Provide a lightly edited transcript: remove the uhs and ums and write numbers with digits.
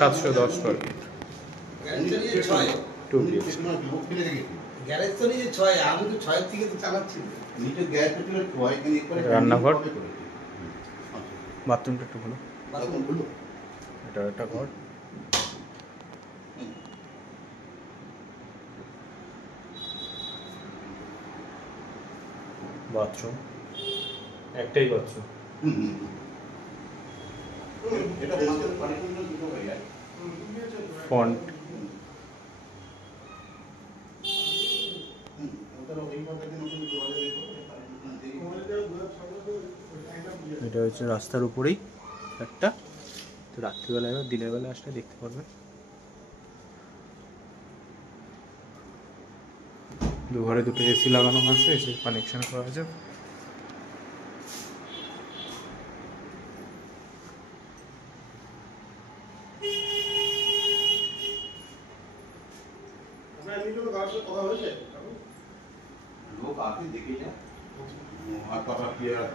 710 square feet, 2 BHK। Garage তো নিয়ে 6, আমি তো 6 থেকে তো চালাচ্ছি। নিচে গ্যাস ছিল 6 এখানে করে রান্নাঘর, বাথরুমটা একটু হলো, বাথরুম হলো, এটা একটা ঘর, বাথরুম, একটাই বাথরুম। এটা ওনাদের পানির দুটো হয়ে যায়। ফন্ট, এটা হচ্ছে রাস্তার উপরেই একটা, তো রাত্রিবেলায় বা দিনের বেলা আসলে দেখতে পারবেন। দু ঘরে দুটো এসি লাগানো আছে, এসি কানেকশন করা আছে। লোক আসে দেখে যায় আর কথা কি আর